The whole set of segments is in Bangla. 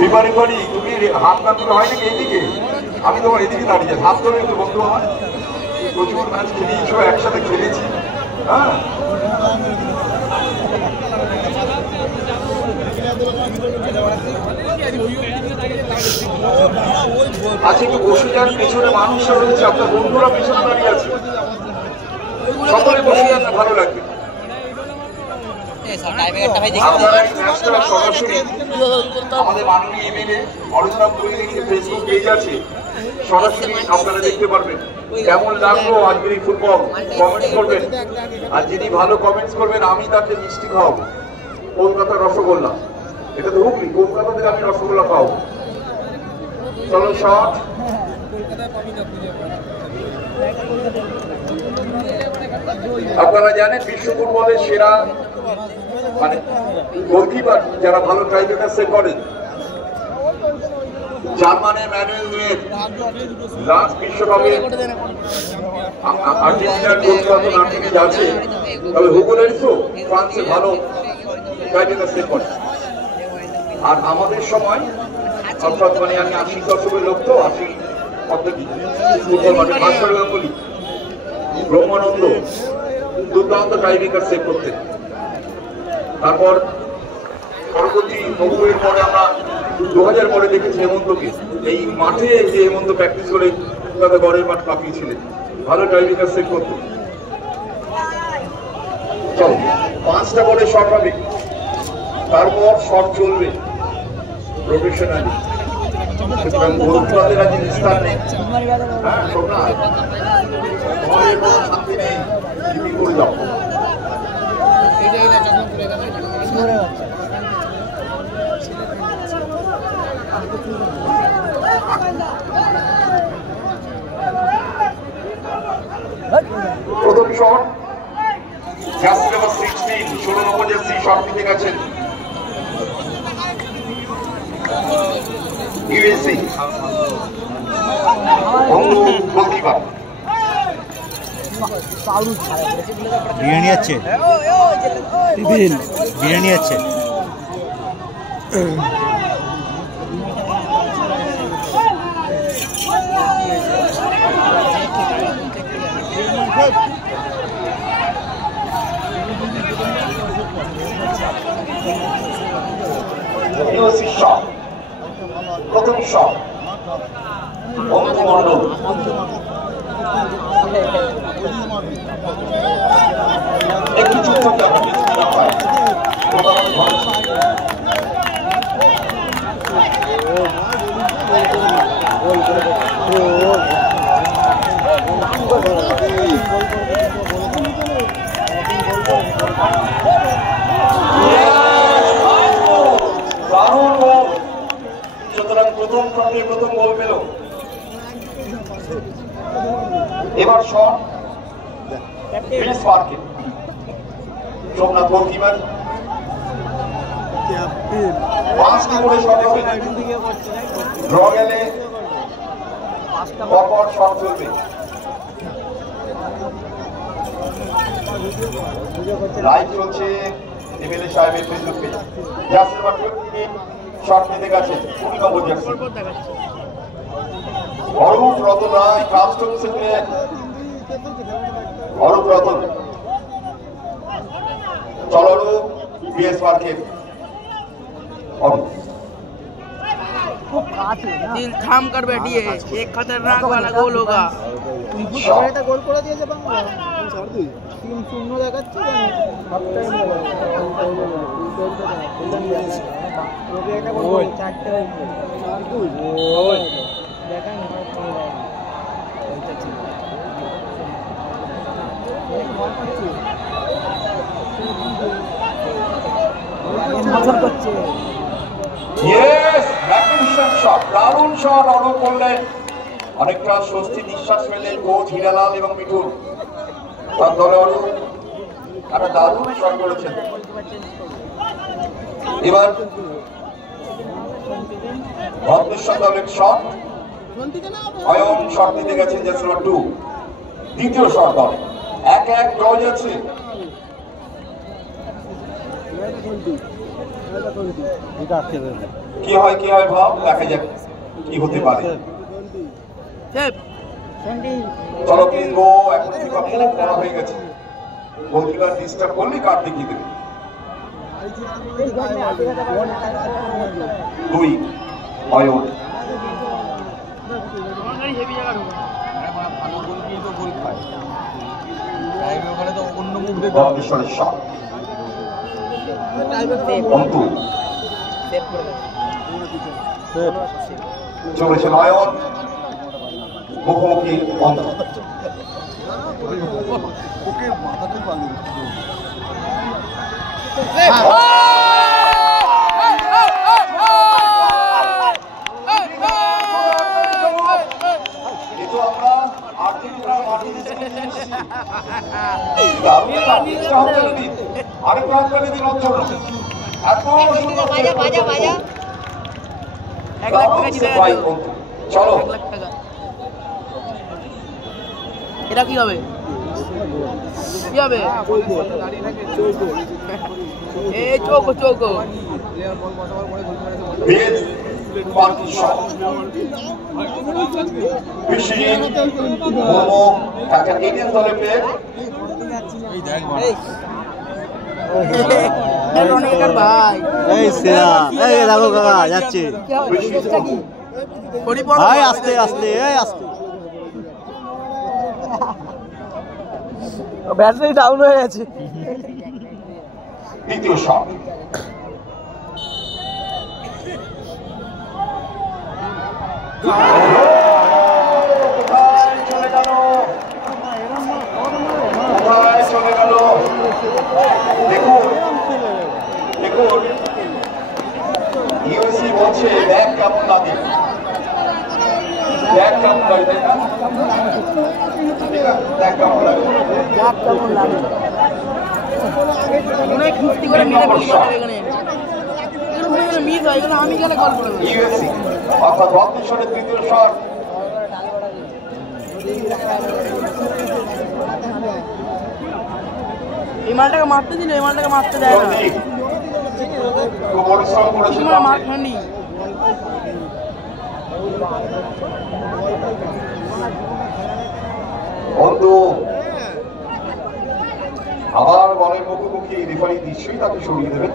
বিপারি পারি তুমি হাত না তুলে হয় নাকি এইদিকে? আমি তোমার এদিকে দাঁড়িয়ে যাচ্ছি, হাত ধরে একটু বন্ধু আমার। প্রচুর ম্যাচ খেলিয়েছো, একসাথে খেলেছি। হ্যাঁ, আচ্ছা একটু বসে যান, পেছনে মানুষরা রয়েছে, আপনার বন্ধুরা পেছনে দাঁড়িয়ে আছে, সকলে বসে যান, ভালো লাগবে। সরাসরি আমাদের মাননীয় এমএলএ অরিন্দম দৈনিকের ফেসবুক পেজ আছে, সরাসরি আপনারা দেখতে পারবেন। কেমন লাগলো আজকের এই ফুটবল, কমেন্টস করবেন। আর যিনি ভালো কমেন্টস করবেন আমি তাকে মিষ্টি খাওয়াবো, কলকাতার রসগোল্লা। এটা তো হুগলি, কলকাতা থেকে আমি রসগোল্লা খাওয়াবো। চলো শট। আপনারা জানেন বিশ্ব ফুটবলের সেরা মানে গোলকিপার যারা ভালো ট্রাইব্রেকার সেভ করেন, জার্মানের ম্যানুয়েল নিয়ে লাস্ট বিশ্বকাপে আর্জেন্টিনার গোলকিপার নাম থেকে যাচ্ছে, তবে হুগো লরিসও ফ্রান্সে ভালো ট্রাইব্রেকার সেভ করে। আর আমাদের সময় অর্থাৎ মানে আমি 80 দশকের লোক, তো 80 পদ্ধতি ফুটবল মাঠে ভাস্কর গাঙ্গুলি, ব্রহ্মানন্দ দুর্দান্ত টাইব্রেকার সেভ করতেন। তারপর পরবর্তী 90-এর পরে আমরা 2000 পরে দেখেছি হেমন্তকে, এই মাঠে যে হেমন্ত প্র্যাকটিস করে কলকাতা গড়ের মাঠ কাঁপিয়েছিলেন, ভালো টাইব্রেকার সেভ করতেন। চলো 5টা বলে শট হবে, তারপর শট চলবে প্রফেশনালি। সুতরাং গোলকিপারদের আজ নিস্তার নেই। হ্যাঁ শোনা, তোমাদের কোনো শান্তি নেই, জিপি করে যাও। প্রথম শট, জার্সি নাম্বার 16, 16 নম্বর জার্সি শট নিতে গেছেন ইউএসএ গোলকিপার। বিরিয়ানি আছে, বিরিয়ানি আছে। প্রথম শট বন্ধু মন্ডল, একটু চুপ থাকতে সুতরাং প্রথম শটে প্রথম গোল পেল। এবার শট ফিনিশ মার্কে, সোমনাথ গোলকিপার 5টি করে শট হবে, ড্র গেলে পরপর শট চলবে। লাইভ চলছে এমএলএ সাহেবের Facebook page. Jersey number 20 shot নিতে গেছেন 20 নম্বর জার্সি অরূপ রতন রায়, ক্রাফটন থেকে অরূপ রতন। चलो बीएस मार्केट और दिल थाम कर बैठी है, एक खतरनाक वाला गोल होगा। গোল করে দিয়েছে বাংলা 3-0 দেখাচ্ছে দারুণ শট অর্ডার করলেন, অনেকটা স্বস্তি নিঃশ্বাস ফেললেন কোচ হিরালাল এবং মিঠুন। তার দলে অরুণ একটা দারুণ শট করেছেন। এবার ভদ্রেশ্বর দলের শট, অয়ন শট নিতে গেছেন জার্সি নাম্বার 2, দ্বিতীয় শট দলে 1-1 ড্র যাচ্ছে। কি হয় ভাব, দেখা যাক কি হতে পারে। সেফ চলো প্লিজ গো, এখন ফিফা খুব বড় হয়ে গেছে, গোলকিপার ডিস্টার্ব করলে কার্ড দেখিয়ে দেবে। 2 অয়ন হেভি জায়গা ঢোকা ভালো গোল দিয়ে তো গোল খায়, ওখানে তো অন্য মুখ দেখে ভদ্রেশ্বরের শট, অন্তু সেভ করে চলেছে নয়ন, মুখোমুখি অন্তু। ওকে মাথাটাই পাল্টে কিন্তু আমরা আর্জেন্টিনার মাঠে আরেক প্রান্তরে দিন অঞ্চল এত সুন্দর বাজা 1 লাখ টাকা জিতে গেছে। চলো 1 লাখ টাকা। এটা কি হবে? কি হবে? এই চৌকো বেশ পার্টি শট, বিশ্বজিৎ মুর্মু একটা ইন্ডিয়ান দলের প্লেয়ার। এই দেখ রনিকার ভাই এই সেরা, এই দেখো কাকা যাচ্ছে। ভাই আস্তে আস্তে, এই আস্তে। ব্যাটারি ডাউন হয়ে গেছে। দ্বিতীয় শট, চলে গেল। দেখুন ইউএসি বলছে ব্যাগ কেমন লাগে, তাই না? ব্যাগ কেমন লাগে? মনে হয় কুস্তি করে মেরে ফেলতে পারবে এখানে। মিস হয়, এখানে আমি গেলে গল করে দেবো। ইউএসি অর্থাৎ ভদ্রেশ্বরের দ্বিতীয় শট, এই মালটাকে মারতে দিলে, এই মালটাকে মারতে দেয় না। খুব পরিশ্রম করেছে তোমার মার খান্ডি বন্ধু, আবার বলের মুখোমুখি রেফারি নিশ্চয়ই তাকে সরিয়ে দেবে।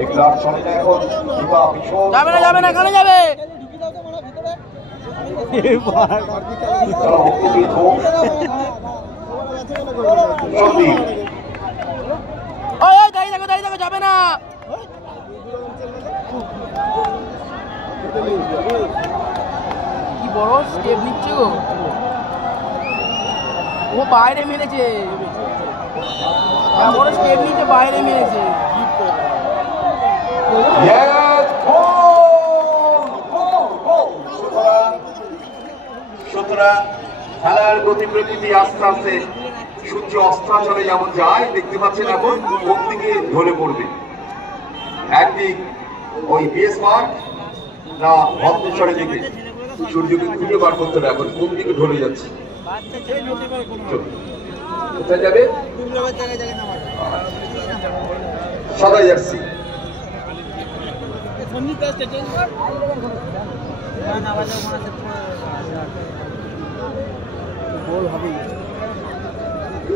এগুলো আর চলে না এখন। ভীষণ যাবে না এখানে যাবে। চলো মুখোমুখি হোক। সন্দীপ ওই দাঁড়িয়ে থাকো যাবে না। কি বড় স্টেপ নিচ্ছে গো, ও বাইরে মেরেছে, বড় স্টেপ নিচ্ছে, বাইরে মেরেছে। সুতরাং খেলার গতি প্রকৃতি আস্তে আস্তে সূর্য অস্তাচলে যেমন যায় দেখতে পাচ্ছেন, এখন কোন দিকে ঢলে পড়বে। একদিক ওই বিএস মাঠ না ভদ্রেশ্বরের দিকে, সূর্যকে খুঁজে বার করতে হবে এখন কোন দিকে ঢলে যাচ্ছে। কোথায় যাবে? সাদা জার্সি,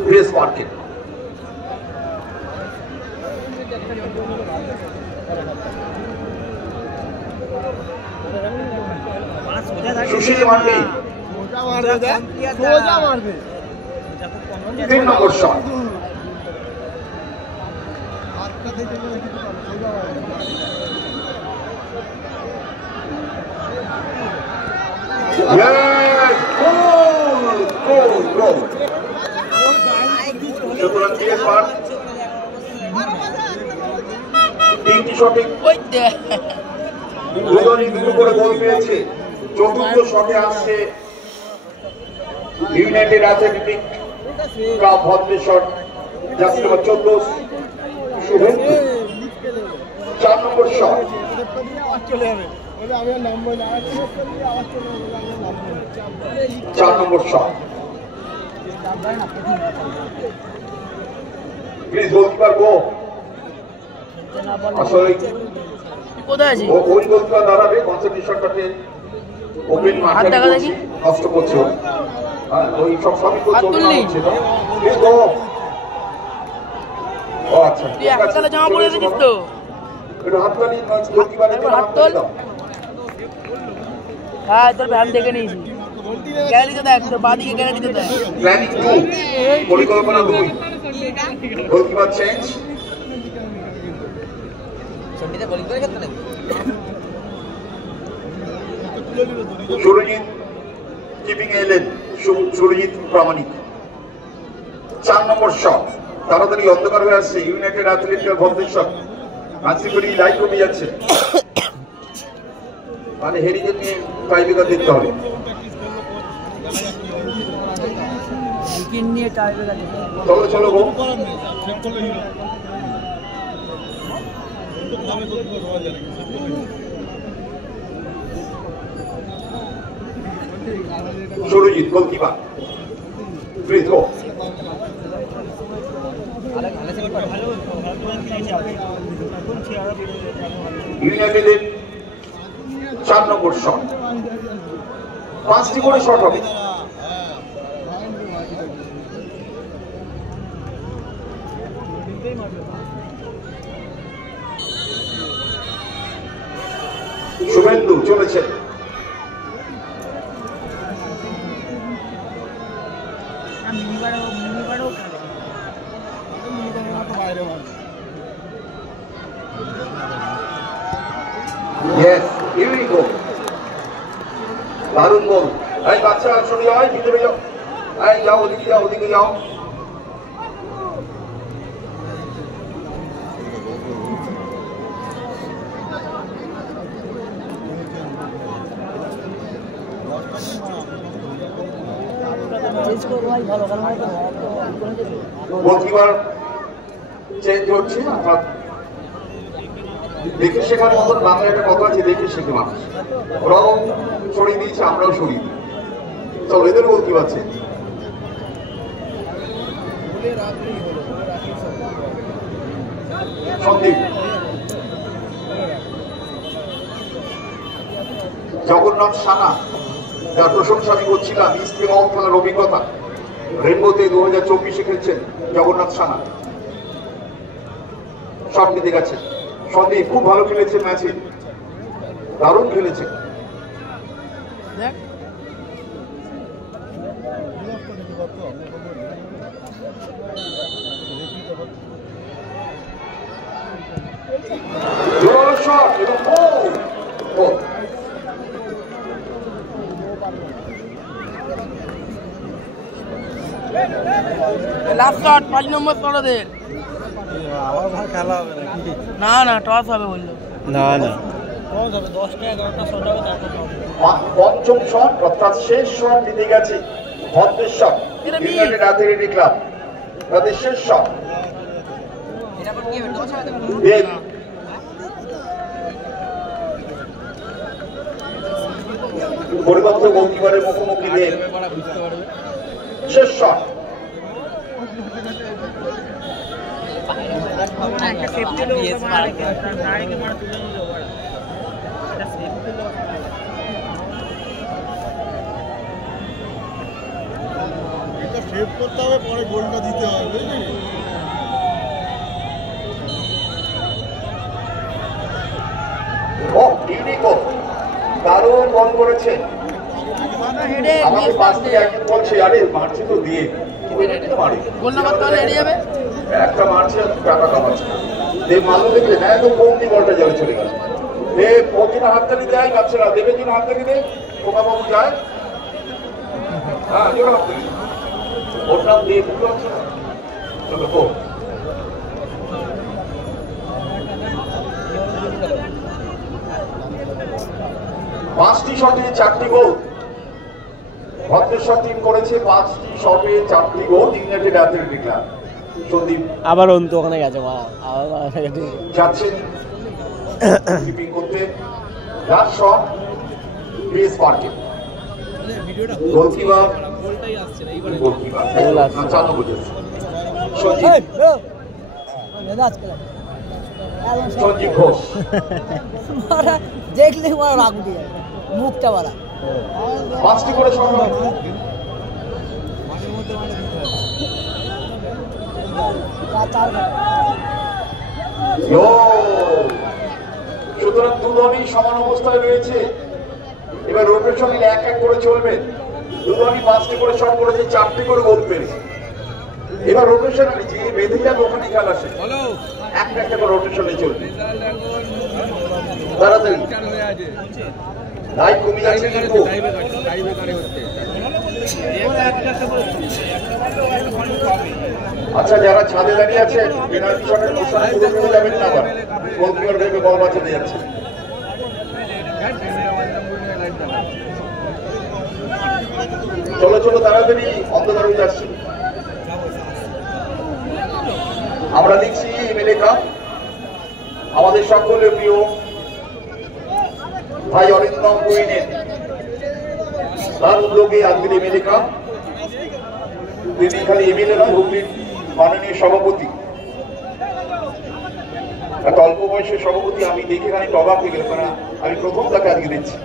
প্রেস মার্কেট। সুশীল মান্ডি 3 নম্বর শট, সুতরাং তিনটি সঠিক, ওই দে দুজনই দুটো করে গোল পেয়েছে। চতুর্থ শটে আসছে United Athletic Club Bhadreswar, jersey number 14 Shubhendu. 4 number shot, 4 number shot, please goalkeeper go. আসলে কোথায় আছিস? ওই গোলটা দাঁড়াবে কনসেন্ট্রেশনটাকে ওপেন মাঠে দেখা দেখি। নষ্ট করছে ও। হ্যাঁ ওই সব সবই তো হাত চলবে তুললি? হচ্ছে না কিন্তু ও আচ্ছা তুই একতলা জামা পরে রেখেছিস তো? একটু হাততালি গোলকিপারের একবার জন্য হাত হাততালি তোল। দাও। হ্যাঁ তোর ভ্যান দেখে নিয়েছি। গ্যালারিতে দেখ, তোর বাদিকে গ্যালারিতে দেখ। প্ল্যানিং 2 পরিকল্পনা 2 গোলকিপার চেঞ্জ সুরজিৎ কিপিং এলেন সুরজিৎ প্রামাণিক 4 নম্বর শট তাড়াতাড়ি অন্ধকার হয়ে আসছে ইউনাইটেড অ্যাথলেটিকের ভদ্রেশ্বর আজকে লাইভ কমে যাচ্ছে মানে হেরিকে নিয়ে টাইব্রেকার দিতে হবে উইকেট নিয়ে টাইব্রেকার দিতে হবে। চলো চলো গো সুরজিৎ গোলকিপার ফ্রি থ্রো ইউনাইটেডের 4 নম্বর শট 5টি করে শট হবে শুভেন্দু চলেছে Yes, here we go. দারুণ গোল এই বাচ্চা সরে যাও ভিতরে যাও এই যাও ওদিকে যাও গোলকিপার চেঞ্জ হচ্ছে অর্থাৎ দেখে শেখার মতন বাংলা একটা কথা আছে দেখে শেখে মানুষ ওরাও সরিয়ে দিয়েছে আমরাও সরিয়ে দিই চলো এদের গোলকিপার চেঞ্জ সন্দীপ জগন্নাথ সানা যার প্রশংসা আমি করছিলাম ইস্ট বেঙ্গল খেলার অভিজ্ঞতা রেনবোতে 2024-এ খেলছেন জগন্নাথ সানা শট নিতে গেছেন সন্দীপ খুব ভালো খেলেছে ম্যাচে দারুণ খেলেছে জোরালো শট এবং গোল লাস্ট শট 5 নম্বর সরদের আবার ভাই খেলা হবে নাকি? না টস হবে বললো। না না পঞ্চম শট অর্থাৎ শেষ শট নিতে গেছে ভদ্রেশ্বর ইউনাইটেড অ্যাথলেটিক ক্লাব তাদের শেষ শট দেব পরিবর্তন গোলকিপারের মুখোমুখি দেব শেষ শট সেভ করতে হবে পরে গোলটা দিতে হবে বুঝলি ও ইউনিকো দারুণ গোল করেছে আমাকে পাশ থেকে একজন বলছে আরে মারছি তো দিয়ে মারে গোল নাম্বার তাহলে এড়িয়ে যাবে। একটা মারছে টাকা কামাচ্ছে দেব মালু দেখলে না একদম কমতি বলটা জলে চলে গেল দেব ওর জন্য হাততালি দেয় বাচ্চারা দেবের জন্য হাততালি দেয় খোকাবাবু যায় হ্যাঁ জোরে হাততালি ওর নাম দিয়ে বুঝতে পারছো না চলো গো পাঁচটি শটে 4টি গোল ভদ্রেশ্বর টিম করেছে 5টি শটে 4টি গোল ইউনাইটেড অ্যাথলেটিক ক্লাব সন্দীপ আবার অন্তু ওখানে গেছে মা যাচ্ছেন কিপিং করতে লাস্ট শট পিএস পার্কে গোলকিপার গোলকিপার চালু বুঝেছে সঞ্জিত সঞ্জীব ঘোষ। দেখলে রাগ দিয়ে মুখটা বলা 5টি করে সংগ্রহ। সুতরাং দুদলই সমান অবস্থায় রয়েছে। এবার রোটেশনে এক এক করে চলবে। দুদলই 5টি করে শট করেছে, 4টি করে গোল পেয়েছে। এবার রোটেশনে যে বেঁধে যাবে ওখানে খেলা শেষ। একটা একটা করে রোটেশনে চলবে তাড়াতাড়ি। লাইভ কমে যাচ্ছে কিন্তু আচ্ছা, যারা ছাদে দাঁড়িয়ে আছে পেনাল্টি শটের ঘোষণা পুরো যাবেন না, আবার গোলকিপার ভেবে বল বাঁচাতে যাচ্ছে। চলো চলো তাড়াতাড়ি, অন্ধকার হয়ে যাচ্ছে। আমরা দেখছি এমএলএ কাপ, আমাদের সকলের প্রিয় ভাই অরিন্দম কুইনের তার উদ্যোগে আজকের এমএলএ কাপ। তিনি খালি এমএলএ নয়, হুগলির মাননীয় সভাপতি, একটা অল্প বয়সের সভাপতি। আমি দেখে খানি অবাক হয়ে গেলাম, কারণ আমি প্রথম তাকে আজকে দেখছি।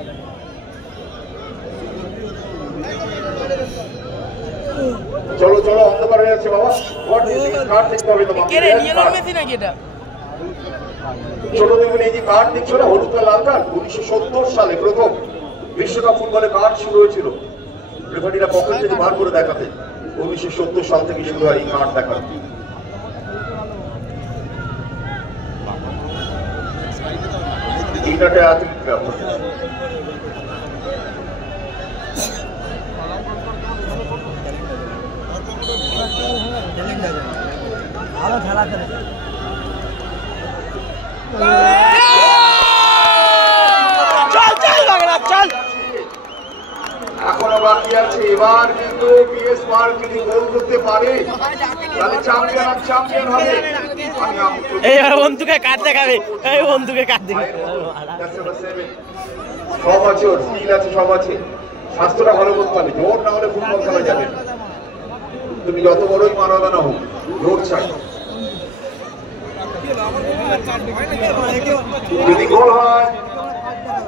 চলো চলো, অন্ধকার হয়ে যাচ্ছে বাবা। কার্ড দেখতে হবে তোমাকে। ছোট দেখবেন এই যে কার্ড দেখছো না, হলুদ আর লাল কার্ড, 1970 সালে প্রথম বিশ্বকাপ ফুটবলে কার্ড শুরু হয়েছিল। রেফারিরা পকেট থেকে বার করে দেখাতে 1970 সাল থেকে শুরু হয় এই কার্ড দেখা। তিনটা অ্যাথলিটরা ভালো খেলা খেলে এখনো বাকি আছে। এবার কিন্তু বিএস পার্ক যদি গোল করতে পারে তাহলে চ্যাম্পিয়ন হবে। এইবার বন্ধুকে কাট দেখাবে, এই বন্ধুকে কাট দেখাবে। সব আছে, ওর স্কিল আছে, সব আছে। স্বাস্থ্যটা ভালো করতে হবে, জোর না হলে ফুটবল খেলা যাবে না। তুমি যত বড়ই মারাবে না হোক, জোর চাই। যদি গোল হয়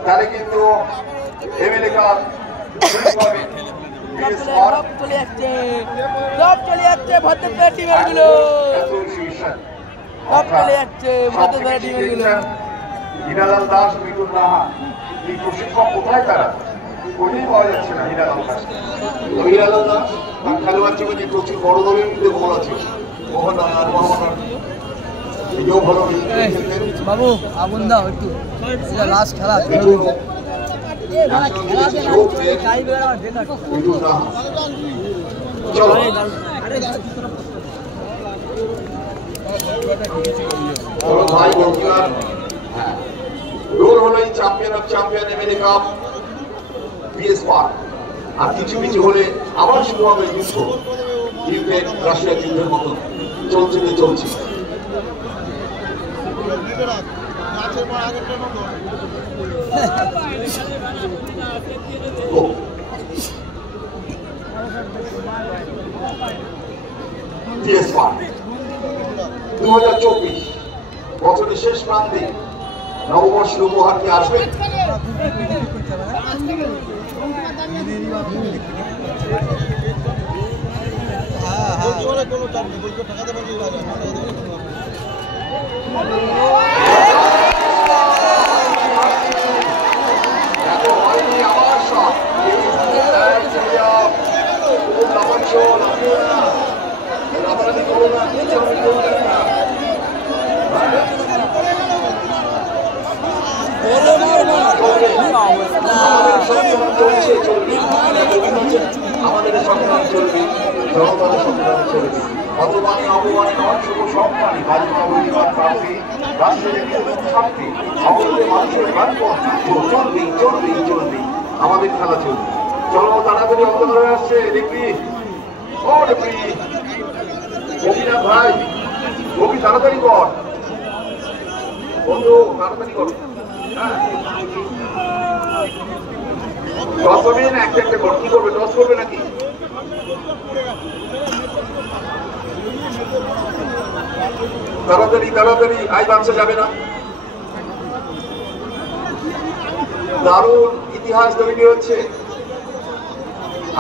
তাহলে কিন্তু এমএলএ কাপ চলে যাচ্ছে, সব চলে যাচ্ছে ভদ্রপেট টিমের গুলো, সব চলে যাচ্ছে ভদ্রপেট টিমের গুলো। হিরালাল দাস, মিঠুন রাহা, এই প্রশিক্ষক কোথায় তারা? কোথায় পাওয়া যাচ্ছে না হিরালাল দাস। হিরালাল দাস তার খেলোয়াড় জীবনে প্রচুর বড় দলের মধ্যে গোল আছে। বাবু আগুন দাও একটু, লাস্ট খেলা। ভাই গোলকিপার গোল হলো এই champion of champion MLA cup BS park. আর কিছু কিছু হলে আবার শুরু হবে যুদ্ধ, ইউক্রেন রাশিয়া যুদ্ধের মতো চলছে তো চলছে। বিএস পার্ক 2024 বছরের শেষ প্রান্তে নববর্ষের উপহার কি আসবে? আমাদের সংগ্রাম চলবে, জনতার সংগ্রাম চলবে। অপমানে অপমানে নয়, শুভ সম্মানে বাজনা অধিকার প্রাপ্তি, রাষ্ট্রের শক্তি, অবরোধে মানুষের রাজপথ চলবেই চলবেই চলবেই। আমাদের খেলা চলবে। চলো তাড়াতাড়ি অন্ধকার হয়ে আসছে। দেখবি ও দেখবি গোপীনাথ ভাই, গোপী তাড়াতাড়ি কর বন্ধু, তাড়াতাড়ি করো। হ্যাঁ টস হবে না, একটা একটা কর। কি করবে, টস করবে নাকি? তাড়াতাড়ি তাড়াতাড়ি, আই বাচ্চা যাবে না। দারুণ ইতিহাস তৈরি হচ্ছে।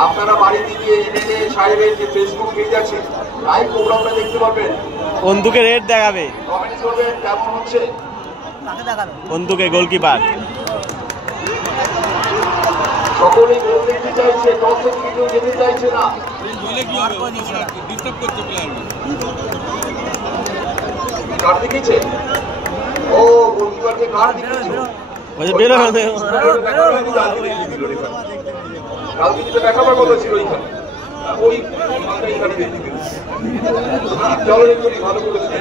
আপনারা বাড়িতে গিয়ে এমএলএ সাহেবের যে ফেসবুক পেজ আছে, লাইভ প্রোগ্রামটা দেখতে পাবেন। বন্ধুকে রেড দেখাবে, কমেন্ট করবেন কেমন হচ্ছে। বন্ধুকে গোলকিপার। সকলেই গোল দেখতে চাইছে, দর্শক কিন্তু যেতে চাইছে না। কার দিকেছে? ও গোলকিপারকে কার দিকেছে? বেরো হবে। কালকে যেটা দেখাবার কথা ছিল ওইখানে, ওই এইখানে দেখতে দিল। চলো একটু ভালো করেছে।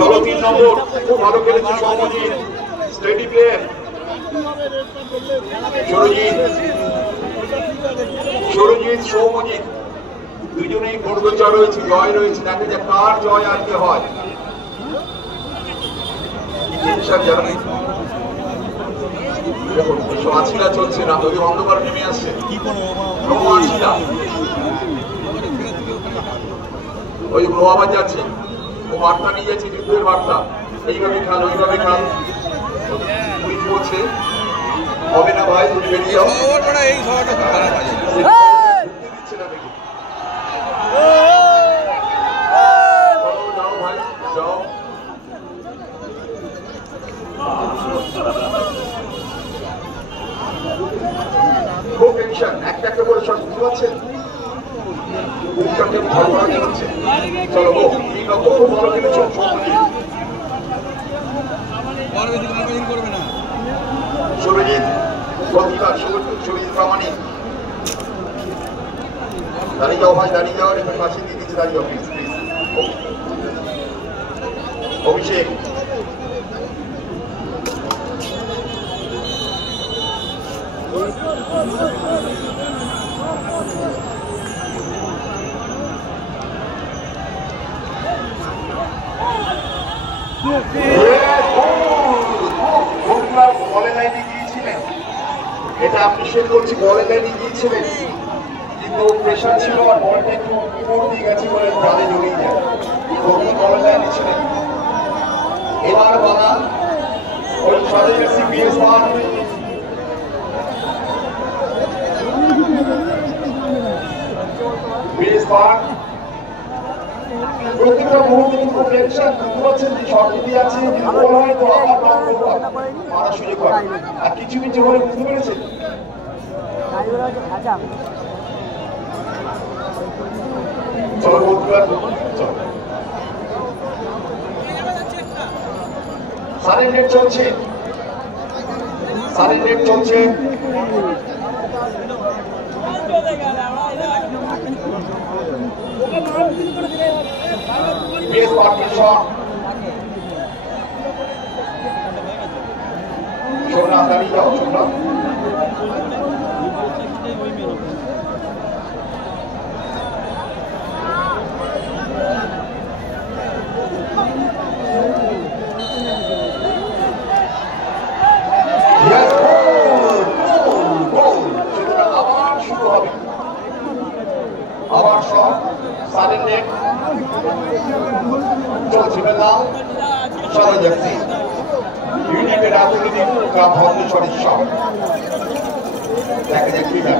চলো 3 নম্বর, খুব ভালো খেলেছে সৌমজিৎ, স্টেডি প্লেয়ার। সুরজিৎ সৌমজিৎ দুজনেই পূর্বচর রয়েছে, জয় রয়েছে। দেখা যাক কার জয় আজকে হয়। দেখুন 180 চলছে না, ওই অন্ধকার নেমে আসছে। ওই আবার যাচ্ছে, ও বার্তা নিয়ে যাচ্ছে, যুদ্ধের বার্তা। এইভাবে খান, ওইভাবে খান। পুলিশ বলছে হবে না ভাই, তুমি বেরিয়ে যাও। এই শহরটা খুব খারাপ আছে। দিচ্ছে না দেখি। যাও ভাই যাও। খুব টেনশন, একটা একটা করে সব বুঝতে পারছেন। চলো গো, 3 নম্বর খুব ভালো খেলেছ সুরজিৎ, গোলকিপার সুরজিৎ প্রামাণিক। দাঁড়িয়ে যাও ভাই, দাঁড়িয়ে যাও। এখানে পাশে দিয়ে দিচ্ছে, দাঁড়িয়ে যাও প্লিজ প্লিজ। অভিষেক বলের লাইনে গিয়েছিলেন, এটা অ্যাপ্রিশিয়েট করছি। বলের লাইনে গিয়েছিলেন কিন্তু প্রেশার ছিল, আর বলটা একটু উপর দিয়ে গেছে বলে জালে জড়িয়ে যায়। বলের লাইনে ছিলেন। এবার বানা ওই সাথে সিপিএস বার প্রত্যেকটা মুহূর্তে কিন্তু টেনশন। বুঝতে পারছেন যে শর্টটি আছে, বল হয় তো আবার মারা সুযোগ হয়। আর কিছু কিছু হলে বুঝতে পেরেছেন। চলো গোলকিপার, চলো। সারের নেট চলছে, সারের নেট চলছে। বেশ পার্টিশন। সোনা দাঁড়িয়ে যাও, সোনা। আবার শুরু হবে, আবার সব সারের নেট চলছে। বেলা সবাই যাচ্ছে ইউনিটের রাজনীতি গ্রাম ভদ্রেশ্বরের সব। দেখা যাক কি না,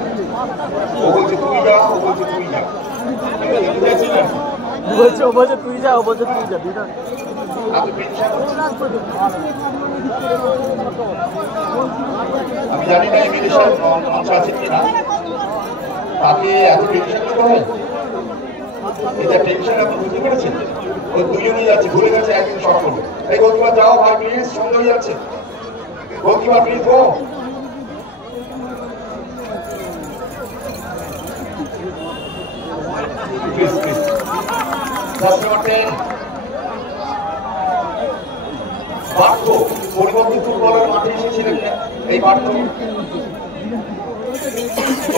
ও বলছে তুমি যা, ও বলছে তুই যা। বলছে ও বলছে তুই যা, ও বলছে তুই যা। আমি জানি না এমএলএ সাহেব মঞ্চ আছেন কিনা, তাকে এত টেনশন নিতে হয়। এটা টেনশন আপনি বুঝতে পেরেছেন? ওই দুজনেই যাচ্ছে, ভুলে গেছে একদিন শর্ট করবে। এই গোলকিপার যাও ভাই প্লিজ, সন্ধ্যা হয়ে যাচ্ছে। Goalkeeper please go. Please please. Just number 10 Partha, পরিবর্তন ফুটবলের মাঠে এসেছিলেন এই পার্থ।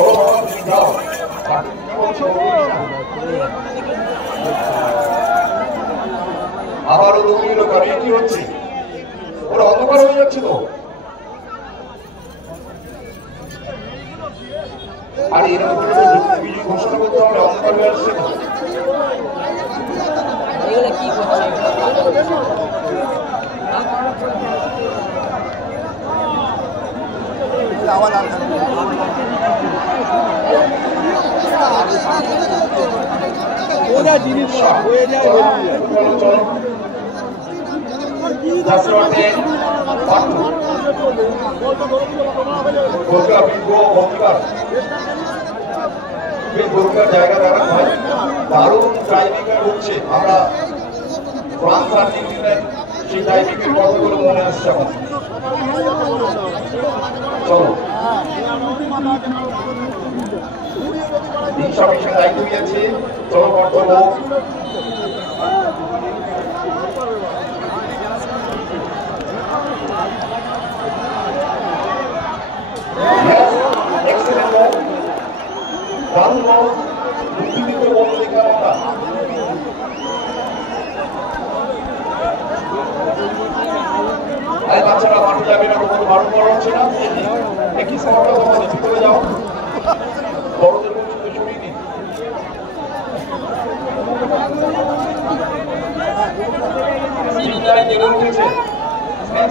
ও বাবা তুমি যাও। কি বলছো? আবারও দৌড়িয়ে লোক কি হচ্ছে? ওরা অন্ধকার হয়ে যাচ্ছে তো। আর এরকম বিজয় ঘোষণা করতে হবে, অন্ধকার হয়ে আসছে তো। এগুলো কি করছে ওরা জিনিস হয়ে যায় জায়গা দাঁড়ান ভাই, দারুণ টাইমিংয়ে উঠছে। আমরা ফ্রান্স আর নিউজিল্যান্ড সেই টাইমিংয়ের কথাগুলো মনে আসছে আমার। চলো সবকিছু দায়িত্ব দিয়েছে, চলো কর্তব্য। দারুণ বল, পৃথিবীতে বল দেখলাম আমরা। আরে বাচ্চারা মাঠে যাবে না, তোমাদের বারণ করা হচ্ছে না? একই সময়টা তোমাদের ভিতরে যাও, বড়দের বলছি তো সরিয়ে দিন। লাইন জেগে উঠেছে,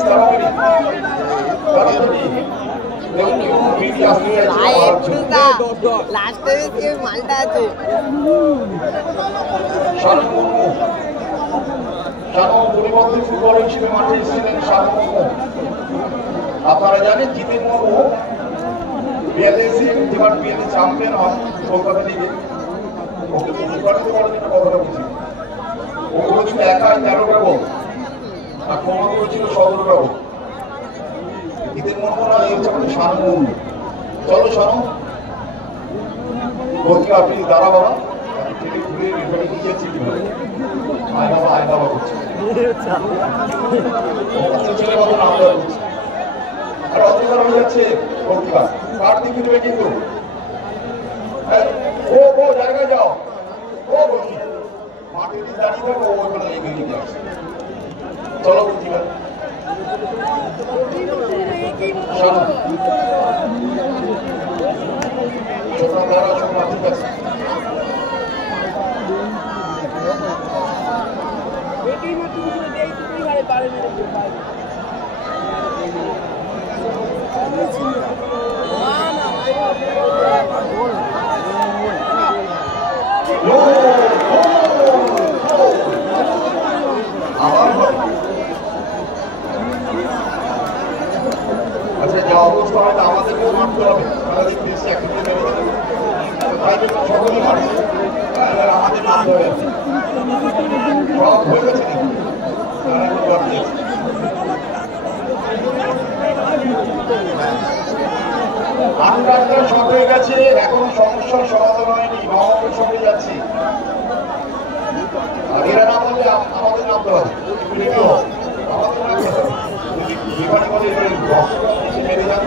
তাড়াতাড়ি তাড়াতাড়ি। মালটা আছে পরিবর্তন ফুটবল হিসেবে মাঠে এসেছিলেন সার্বভৌম। আপনারা জানেন জিতেন মুর্মু বিএলএসি যেবার বিএলএ চ্যাম্পিয়ন হয় কলকাতা লিগে, ওকে প্রতিপালিত করার জন্য কথাটা বুঝি। ও করেছিল একাই 13টা গোল আর ক্ষমা করেছিল 17টা গোল। জিতেন মুর্মু না, এই হচ্ছে আমাদের সার্বভৌম। চলো সানো বলছি, আপনি দাঁড়া বাবা ঘুরে রেফারি দিয়েছি কিভাবে আয় বাবা করছে ছেলে মতো নাম দেওয়া করছে। আর অধিকার হয়ে যাচ্ছে প্রতিভা কার দিকে দেবে কিন্তু ও জায়গায় যাও, ও বলছি মাঠে দাঁড়িয়ে থাকো, ওখানে এগিয়ে নিতে আসছে। চলো প্রতিভা ঠিক আছে। আচ্ছা, যা অবস্থা হয়তো আমাদেরকেও মারতে হবে, আমাদের দেশে সকলেই মারছে, আমাদের মারতে হবে। সব হয়ে গেছে আটটা শট হয়ে গেছে, এখন সমস্যার সমাধান হয়নি, নবমের সঙ্গে যাচ্ছি। আর এরা না বললে আমাদের নামতে হবে, আমাদের নামতে হবে। বিমানে বলে মেরে যান,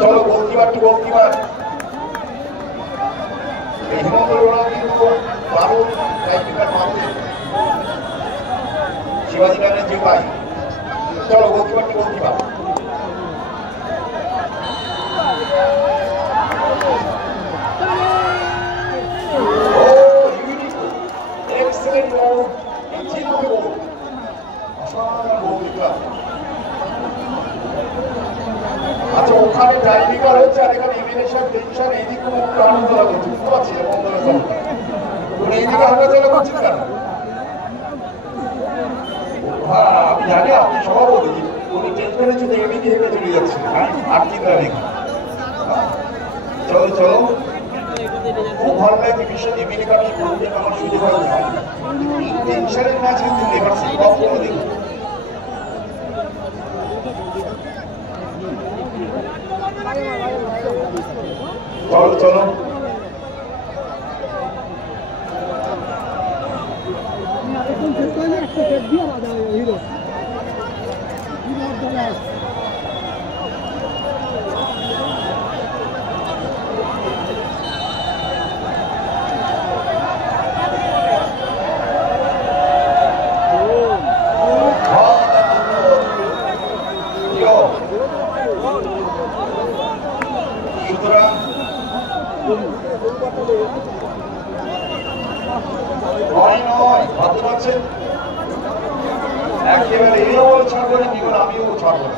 চলো গোলকিপার টু গোলকিপার। এই হিমন্ত রোনাও কিন্তু দারুণ টাইপিকার মানুষ, শিবাজি গানের যে পাই। চলো গোলকিপার টু গোলকিপার। এক্সেলেন্ট গোল, জিততে গোল, অসাধারণ গোলকিপার। আচ্ছা, ওখানে টাইপিকার হচ্ছে আর এখানে ইমিগ্রেশন টেনশন, এইদিকে আনন্দলা করছে, বুঝতে পারছি উনি এইদিকে আনন্দলা করছেন কেন? হ্যাঁ, আমি জানি আপনি সভাপতি, উনি টেনশনে শুধু এদিকে হেঁটে চলে যাচ্ছেন, আর চিন্তা নেই। চলো চলো, খুব ভালো লাগছে ভীষণ। আমেরিকা নিয়ে বলতে আমার সুযোগ হয়নি, টেনশনের ম্যাচ কিন্তু এবার কম করে দেখি। চলো চলো, একেবারে এও বলে ছাড়বো না, কি বলে আমিও ছাড়বো না।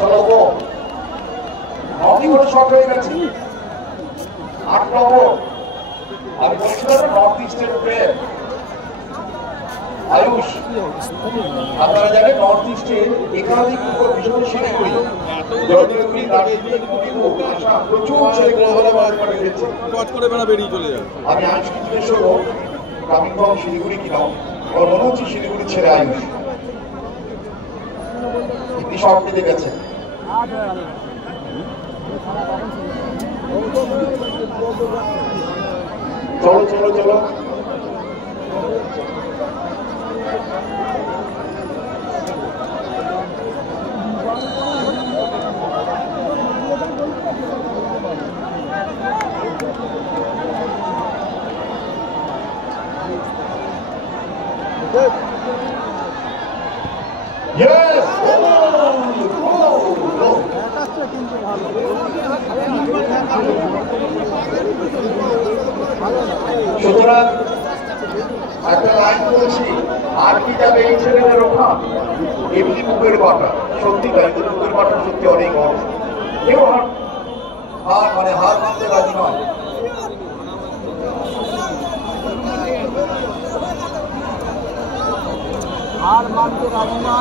চলো গো, 9টি করে শট হয়ে গেছে। 8 নম্বর আমি বলছিলাম নর্থ ইস্টের প্লেয়ার আয়ুষ। আপনারা জানেন নর্থ ইস্টের একাধিক উপবিষয় শিলিগুড়ি, জলপাইগুড়ি, দার্জিলিং, মণিপুর, আসাম প্রচুর ছেলে গ্লোবালে মাঠে গেছে। বেরিয়ে চলে যাবে। আমি আয়ুষকে জিজ্ঞেস করবো কামিং ফ্রম শিলিগুড়ি কিনা, আমার মনে হচ্ছে শিলিগুড়ির ছেলে আয়ুষ। তিনি শট পেতে গেছেন। চলো চলো চলো, yes, সুতরাং একটা লাইন বলছি, আর কি যাবে এই ছেলেদের ওঠা, এমনি বুকের বাটা। সত্যি তাই, বুকের বাটা সত্যি অনেক বড়। কেউ হার মানতে রাজি নয়। আর মানতে রাজি না